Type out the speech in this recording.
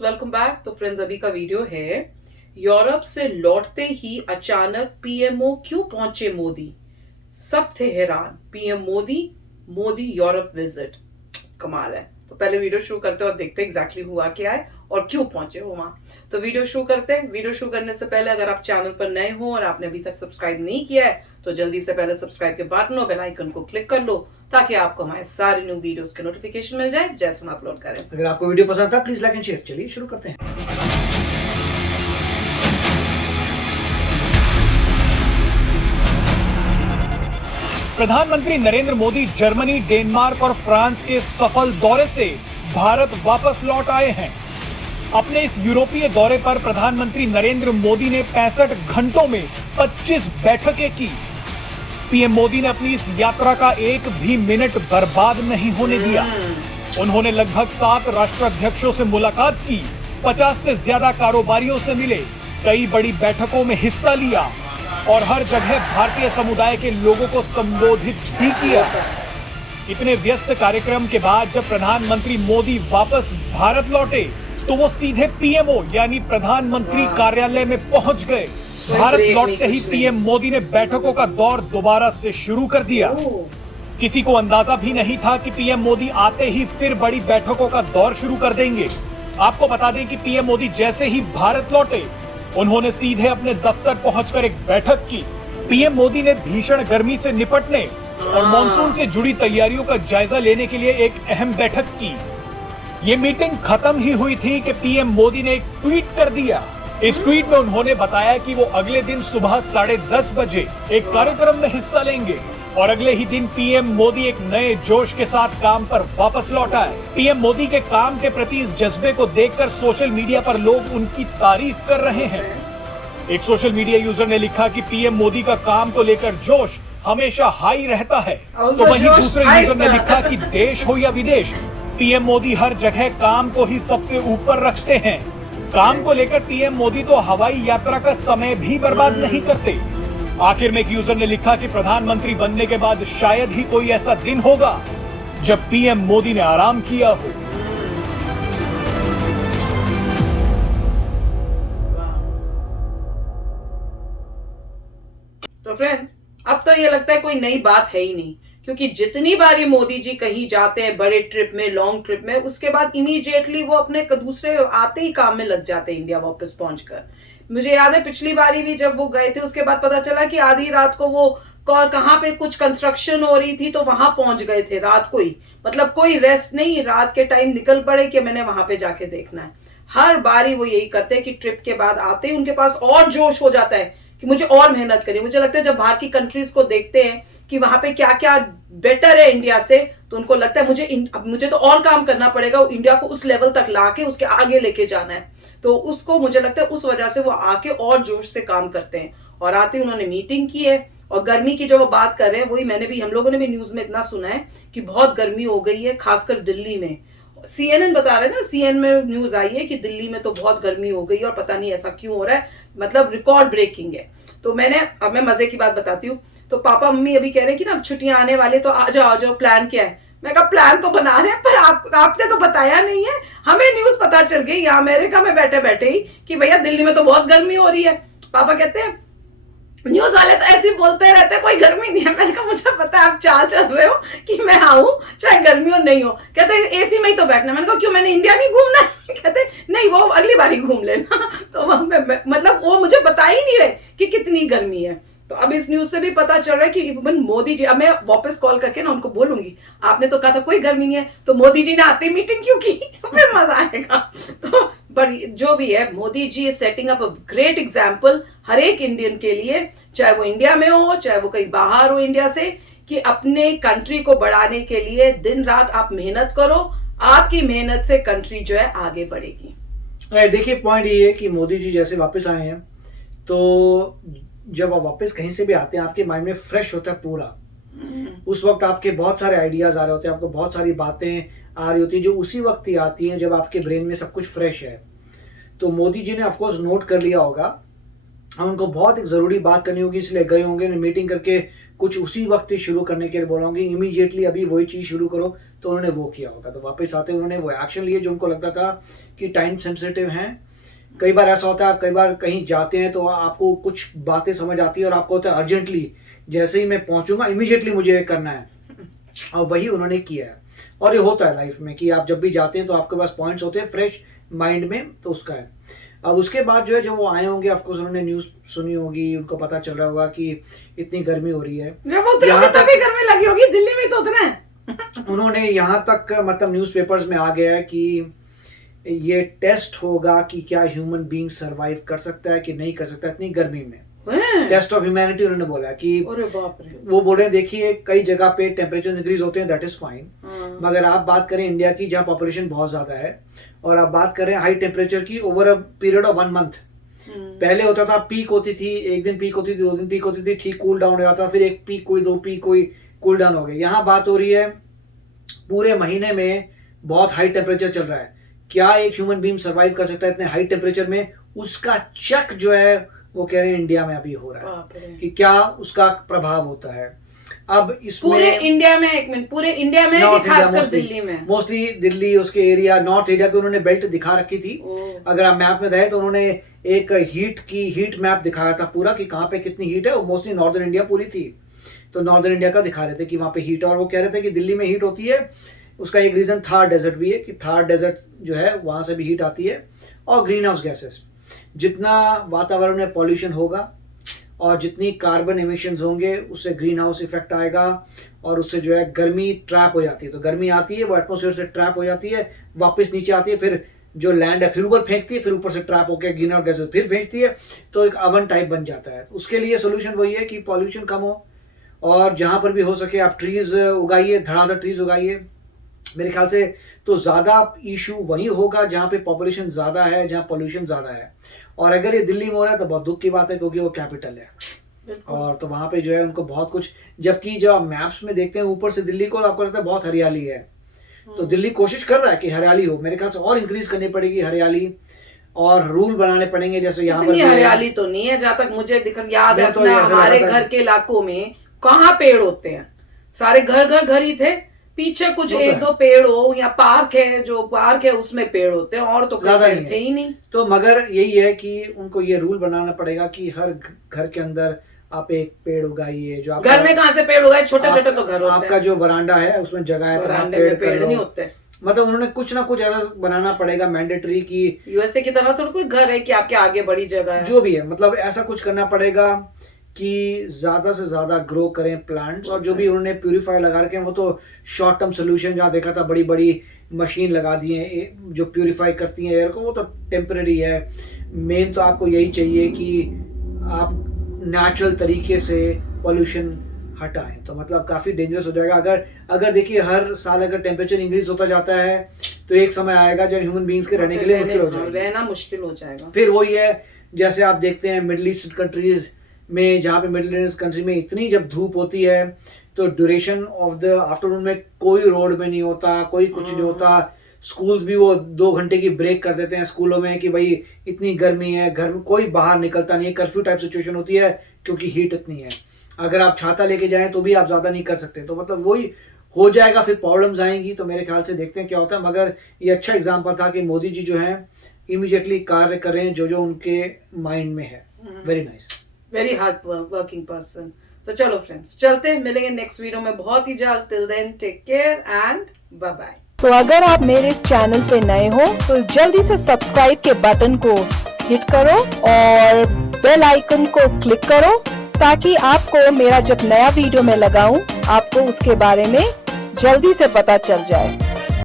Friends, welcome back. तो friends, अभी का वीडियो है यूरोप से लौटते ही अचानक पीएमओ क्यों पहुंचे मोदी। सब थे हैरान। PM Modi, Modi Europe visit, कमाल है। तो पहले वीडियो शुरू करते हैं और देखते हैं एग्जैक्टली हुआ क्या है और क्यों पहुंचे हो वहां। तो वीडियो शुरू करते हैं। वीडियो शुरू करने से पहले अगर आप चैनल पर नए हो और आपने अभी तक सब्सक्राइब नहीं किया है तो जल्दी से पहले सब्सक्राइब के बटन और बेल आइकन को क्लिक कर लो ताकि आपको हमारे सारे न्यू वीडियोस के नोटिफिकेशन मिल जाए जैसे हम अपलोड करें। अगर आपको वीडियो पसंद था प्लीज लाइक एंड शेयर। चलिए शुरू करते हैं। प्रधानमंत्री नरेंद्र मोदी जर्मनी, डेनमार्क और फ्रांस के सफल दौरे से भारत वापस लौट आए हैं। अपने इस यूरोपीय दौरे पर प्रधानमंत्री नरेंद्र मोदी ने 65 घंटों में 25 बैठकें की। पीएम मोदी ने अपनी इस यात्रा का एक भी मिनट बर्बाद नहीं होने दिया। उन्होंने लगभग 7 राष्ट्राध्यक्षों से मुलाकात की, 50 से ज्यादा कारोबारियों से मिले, कई बड़ी बैठकों में हिस्सा लिया और हर जगह भारतीय समुदाय के लोगों को संबोधित भी किया। इतने व्यस्त कार्यक्रम के बाद जब प्रधानमंत्री मोदी वापस भारत लौटे तो वो सीधे पीएमओ यानी प्रधानमंत्री कार्यालय में पहुंच गए। भारत लौटते ही पीएम मोदी ने बैठकों का दौर दोबारा से शुरू कर दिया। किसी को अंदाजा भी नहीं था कि पीएम मोदी आते ही फिर बड़ी बैठकों का दौर शुरू कर देंगे। आपको बता दें कि पीएम मोदी जैसे ही भारत लौटे उन्होंने सीधे अपने दफ्तर पहुंचकर एक बैठक की। पीएम मोदी ने भीषण गर्मी से निपटने और मॉनसून से जुड़ी तैयारियों का जायजा लेने के लिए एक अहम बैठक की। ये मीटिंग खत्म ही हुई थी कि पीएम मोदी ने एक ट्वीट कर दिया। इस ट्वीट में उन्होंने बताया कि वो अगले दिन सुबह 10:30 बजे एक कार्यक्रम में हिस्सा लेंगे और अगले ही दिन पीएम मोदी एक नए जोश के साथ काम पर वापस लौट आए। पीएम मोदी के काम के प्रति इस जज्बे को देखकर सोशल मीडिया पर लोग उनकी तारीफ कर रहे हैं। एक सोशल मीडिया यूजर ने लिखा कि पीएम मोदी का काम को लेकर जोश हमेशा हाई रहता है। तो वहीं दूसरे यूजर ने लिखा कि देश हो या विदेश, पीएम मोदी हर जगह काम को ही सबसे ऊपर रखते हैं। काम को लेकर पीएम मोदी तो हवाई यात्रा का समय भी बर्बाद नहीं करते। आखिर में एक यूजर ने लिखा कि प्रधानमंत्री बनने के बाद शायद ही कोई ऐसा दिन होगा जब पीएम मोदी ने आराम किया हो। तो फ्रेंड्स, अब तो ये लगता है कोई नई बात है ही नहीं, क्योंकि जितनी बार ये मोदी जी कहीं जाते हैं बड़े ट्रिप में, लॉन्ग ट्रिप में, उसके बाद इमीडिएटली वो अपने दूसरे आते ही काम में लग जाते हैं इंडिया वापस पहुंचकर। मुझे याद है पिछली बारी भी जब वो गए थे उसके बाद पता चला कि आधी रात को वो कहाँ पे कुछ कंस्ट्रक्शन हो रही थी तो वहां पहुंच गए थे रात को ही। मतलब कोई रेस्ट नहीं, रात के टाइम निकल पड़े कि मैंने वहां पे जाके देखना है। हर बारी वो यही करते हैं कि ट्रिप के बाद आते ही उनके पास और जोश हो जाता है कि मुझे और मेहनत करनी। मुझे लगता है जब बाहर की कंट्रीज को देखते हैं कि वहां पे क्या क्या बेटर है इंडिया से, तो उनको लगता है मुझे तो और काम करना पड़ेगा, इंडिया को उस लेवल तक लाके उसके आगे लेके जाना है। तो उसको मुझे लगता है उस वजह से वो आके और जोश से काम करते हैं। और आते उन्होंने मीटिंग की है और गर्मी की जो वो बात कर रहे हैं वही हम लोगों ने भी न्यूज में इतना सुना है कि बहुत गर्मी हो गई है, खासकर दिल्ली में। CNN बता रहे थे ना, CNN में न्यूज आई है कि दिल्ली में तो बहुत गर्मी हो गई और पता नहीं ऐसा क्यों हो रहा है, मतलब रिकॉर्ड ब्रेकिंग है। तो अब मैं मजे की बात बताती हूँ। तो पापा मम्मी अभी कह रहे हैं कि ना अब छुट्टियां आने वाली, तो आ जाओ, प्लान क्या है। मैं कहा प्लान तो बना रहे हैं पर आपने तो बताया नहीं है। हमें न्यूज पता चल गई यहाँ अमेरिका में बैठे बैठे ही कि भैया दिल्ली में तो बहुत गर्मी हो रही है। पापा कहते हैं न्यूज वाले तो ऐसे बोलते रहते कोई गर्मी नहीं है। मैंने कहा मुझे पता है आप चाल चल रहे हो कि मैं आऊं चाहे गर्मी हो नहीं हो। कहते एसी में ही तो बैठना। मैंने कहा क्यों, मैंने इंडिया नहीं घूमना। कहते नहीं, वो अगली बार ही घूम लेना। तो मतलब वो मुझे बता ही नहीं रहे कि कितनी गर्मी है। तो अब इस न्यूज से भी पता चल रहा है कि इवन मोदी जी, अब मैं वापस कॉल करके ना उनको बोलूंगी आपने तो कहा था कोई गर्मी नहीं है, तो मोदी जी ने आते ही मीटिंग क्यों की। फिर मजा आएगा। तो पर जो भी है, Modi ji is setting up a great example हर एक इंडियन के लिए, चाहे वो इंडिया में हो चाहे वो कहीं बाहर हो इंडिया से, कि अपने कंट्री को बढ़ाने के लिए दिन रात आप मेहनत करो। आपकी मेहनत से कंट्री जो है आगे बढ़ेगी। देखिए पॉइंट ये है कि मोदी जी जैसे वापस आए हैं तो जब आप वापस कहीं से भी आते हैं आपके माइंड में फ्रेश होता है पूरा। उस वक्त आपके बहुत सारे आइडियाज आ रहे होते हैं, आपको बहुत सारी बातें आ रही होती हैं जो उसी वक्त ही आती हैं जब आपके ब्रेन में सब कुछ फ्रेश है। तो मोदी जी ने ऑफकोर्स नोट कर लिया होगा और उनको बहुत एक ज़रूरी बात करनी होगी, इसलिए गए होंगे, मीटिंग करके कुछ उसी वक्त ही शुरू करने के लिए बोला होंगे, इमीडिएटली अभी वही चीज़ शुरू करो, तो उन्होंने वो किया होगा। तो वापस आते उन्होंने वो एक्शन लिए जो उनको लगता था कि टाइम सेंसिटिव हैं। कई बार ऐसा होता है, आप कई बार कहीं जाते हैं तो आपको कुछ बातें समझ आती है और आपको होता है अर्जेंटली, जैसे ही मैं पहुंचूंगा इमीडिएटली मुझे ये करना है, और वही उन्होंने किया है। और ये होता है लाइफ में कि आप जब भी जाते हैं तो आपके पास पॉइंट्स होते हैं फ्रेश माइंड में, तो उसका है। अब उसके बाद जो है जब वो आए होंगे, ऑफकोर्स उन्होंने न्यूज़ सुनी होगी, उनको पता चल रहा होगा कि इतनी गर्मी हो रही है। जब वो उतरे तभी गर्मी लगी होगी, दिल्ली में तो उतरे हैं। उन्होंने यहाँ तक मतलब न्यूज़पेपर्स में आ गया है कि ये टेस्ट होगा कि क्या ह्यूमन बीइंग सरवाइव कर सकता है कि नहीं कर सकता इतनी गर्मी में। टेस्ट ऑफ ह्यूमैनिटी उन्होंने बोला कि अरे बाप रे। वो बोल रहे हैं देखिए कई जगह पे टेम्परेचर इंक्रीज होते हैं, दैट इज फाइन, मगर आप बात करें इंडिया की जहाँ पॉपुलेशन बहुत ज्यादा है, और आप बात करें हाई टेम्परेचर की over a period of 1 month, पहले होता था पीक होती थी, एक दिन पीक होती थी, 2 दिन पीक होती थी, ठीक कूल डाउन हो जाता, फिर एक पीक कोई 2 पीक कोई कूल डाउन हो गया। यहाँ बात हो रही है पूरे महीने में बहुत हाई टेम्परेचर चल रहा है, क्या एक ह्यूमन बीइंग सर्वाइव कर सकता है इतने हाई टेम्परेचर में? उसका चेक जो है वो कह रहे हैं इंडिया में अभी हो रहा है कि क्या उसका प्रभाव होता है। अब इसमें पूरे इंडिया में, एक मिनट, पूरे इंडिया में कि खासकर दिल्ली में? मोस्टली दिल्ली, उसके एरिया नॉर्थ एरिया की उन्होंने बेल्ट दिखा रखी थी। अगर आप मैप में देखें तो उन्होंने एक हीट मैप दिखाया था पूरा कि कहाँ पे कितनी हीट है, और मोस्टली नॉर्दर्न इंडिया पूरी थी, तो नॉर्दर्न इंडिया का दिखा रहे थे कि वहाँ पे हीट, और वो कह रहे थे कि दिल्ली में हीट होती है। उसका एक रीजन थार डेजर्ट भी है कि थार डेजर्ट जो है वहाँ से भी हीट आती है, और ग्रीन हाउस गैसेस, जितना वातावरण में पॉल्यूशन होगा और जितनी कार्बन एमिशंस होंगे उससे ग्रीन हाउस इफेक्ट आएगा, और उससे जो है गर्मी ट्रैप हो जाती है। तो गर्मी आती है, वो एटमॉस्फेयर से ट्रैप हो जाती है, वापस नीचे आती है, फिर जो लैंड है फिर ऊपर फेंकती है, फिर ऊपर से ट्रैप होकर ग्रीन हाउस गैसेस फिर भेजती है, तो एक अवन टाइप बन जाता है। उसके लिए सोल्यूशन वही है कि पॉल्यूशन कम हो, और जहाँ पर भी हो सके आप ट्रीज उगाइए, धड़ाधड़ ट्रीज उगाइए। मेरे ख्याल से तो ज़्यादा इशू वहीं होगा जहाँ पे पॉपुलेशन ज़्यादा है, जहाँ पॉल्यूशन ज़्यादा है, और अगर ये दिल्ली में हो रहा है तो बहुत दुख की बात है, क्योंकि वो कैपिटल है, और तो वहाँ पे जो है उनको बहुत कुछ, जबकि जब आप मैप्स में देखते हैं ऊपर से दिल्ली को, आपको लगता है बहुत हरियाली है, तो दिल्ली कोशिश कर रहा है कि हरियाली हो। मेरे ख्याल से और इंक्रीज करनी पड़ेगी हरियाली, और रूल बनाने पड़ेंगे, जैसे यहाँ पर हरियाली तो नहीं है जहाँ तक मुझे याद है। हमारे घर के इलाकों में कहाँ पेड़ होते हैं, सारे घर ही थे, पीछे कुछ 1-2 पेड़ हो, या पार्क है, जो पार्क है उसमें पेड़ होते हैं, और तो पेड़ थे ही नहीं। तो मगर यही है कि उनको ये रूल बनाना पड़ेगा कि हर घर के अंदर आप एक पेड़ उगाइए। जो घर में कहाँ से पेड़ उगाए, छोटे छोटे तो घर होते हैं, आपका जो वरांडा है उसमें जगह है, पेड़ नहीं होते। मतलब उन्होंने कुछ ना कुछ ऐसा बनाना पड़ेगा मैंडेटरी की, यूएसए की तरह थोड़ा कोई घर है कि आपके आगे बड़ी जगह है, जो भी है, मतलब ऐसा कुछ करना पड़ेगा कि ज़्यादा से ज़्यादा ग्रो करें प्लांट्स। और जो भी उन्होंने प्यूरीफायर लगा रखे हैं वो तो शॉर्ट टर्म सोल्यूशन, जहाँ देखा था बड़ी बड़ी मशीन लगा दी है जो प्यूरीफाई करती हैं एयर को, वो तो टेम्परेरी है। मेन तो आपको यही चाहिए कि आप नेचुरल तरीके से पॉल्यूशन हटाएं, तो मतलब काफ़ी डेंजरस हो जाएगा। अगर देखिए हर साल अगर टेम्परेचर इंक्रीज होता जाता है तो एक समय आएगा जब ह्यूमन बींग्स के रहने के लिए रहना मुश्किल हो जाएगा। फिर वही है जैसे आप देखते हैं मिडिल ईस्ट कंट्रीज में, जहाँ पे मिडिल ईस्ट कंट्री में इतनी जब धूप होती है तो ड्यूरेशन ऑफ द आफ्टरनून में कोई रोड में नहीं होता, कोई कुछ नहीं होता। स्कूल्स भी वो 2 घंटे की ब्रेक कर देते हैं स्कूलों में कि भाई इतनी गर्मी है, घर में कोई बाहर निकलता नहीं है, कर्फ्यू टाइप सिचुएशन होती है क्योंकि हीट इतनी है। अगर आप छाता लेके जाएं तो भी आप ज़्यादा नहीं कर सकते, तो मतलब वही हो जाएगा, फिर प्रॉब्लम्स आएंगी। तो मेरे ख्याल से देखते हैं क्या होता है, मगर ये अच्छा एग्जाम्पल था कि मोदी जी जो हैं इमीडिएटली कार्य करें जो उनके माइंड में है। Very nice, very hard working person. तो चलो फ्रेंड्स, चलते हैं, मिलेंगे नेक्स्ट वीडियो में बहुत ही जल्द। Till then take care and bye bye. तो अगर आप मेरे इस चैनल पे नए हो तो जल्दी से सब्सक्राइब के बटन को हिट करो और बेल आइकन को क्लिक करो, ताकि आपको मेरा जब नया वीडियो मैं लगाऊं आपको उसके बारे में जल्दी से पता चल जाए।